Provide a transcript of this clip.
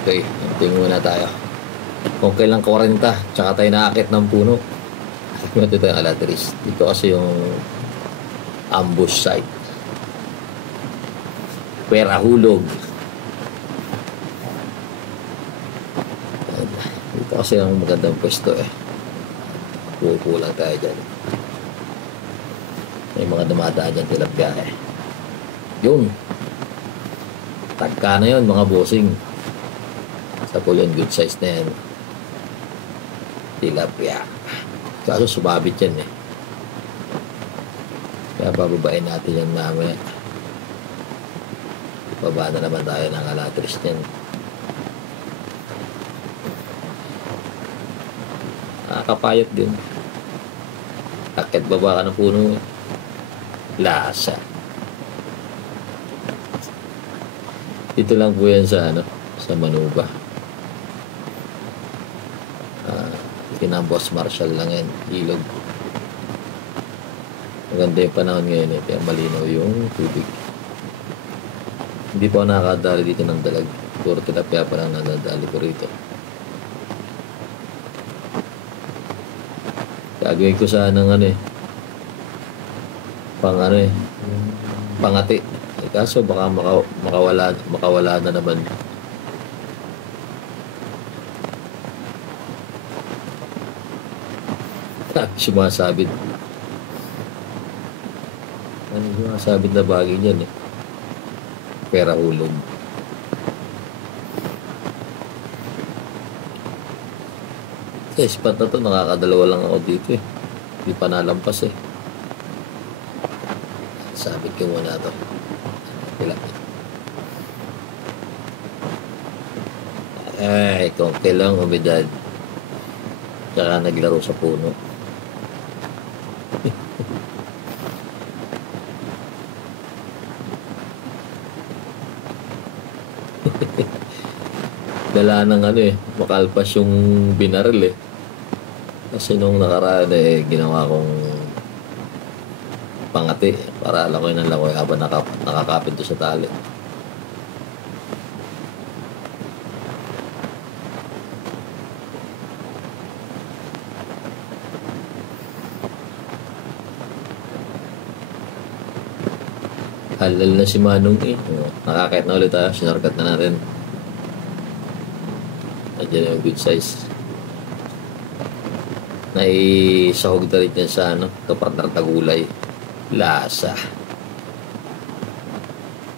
Okay, tingin muna tayo. Kung kailang 40, tsaka tayo naakit ng puno. Ito yung alatris. Dito kasi yung ambush site. Pera hulog. Dito kasi yung magandang pwesto eh. Kukulang tayo dyan. May mga dumadaan dyan tilapia eh. Yun. Tagka na yun mga bossing. Sa po yun, good size na yan. Tilapia. Kaso sumabit yan eh. Kaya bababain natin yan mamaya. Baba na naman tayo ng alatris niyan. Nakakapayat din. Akit baba ka ng puno. Lasa. Dito lang po yan sa sa Manuba. Boss Marshall lang yan. Ilog. Maganda yung panahon ngayon eh. Kaya malinaw yung tubig. Hindi pa ako nakakadali dito ng dalag. Puro tilapia pa lang nadadali ko rito. Gagawin ko sana ng pangati. Kaso baka makawala na naman. Sumasabit. Sumasabit na bagay dyan eh. Pera hulog. Sa spot na to, nakakadalawa lang ako dito eh. Hindi pa nalampas eh. Sabit ko muna to. Ay, konti lang umidad. Tsaka naglaro sa puno. Dala ng makalpas yung binaril eh. Kasi nung nakaraan ginawa kong pangati para lakoy ng lakoy habang nakakapit to sa tali. Halal na si Manong eh. Nakakait na ulit tayo. Sinorkat na natin. Nandiyan yung good size. Naisahog na rin yan sa kapartner tagulay. Lasa.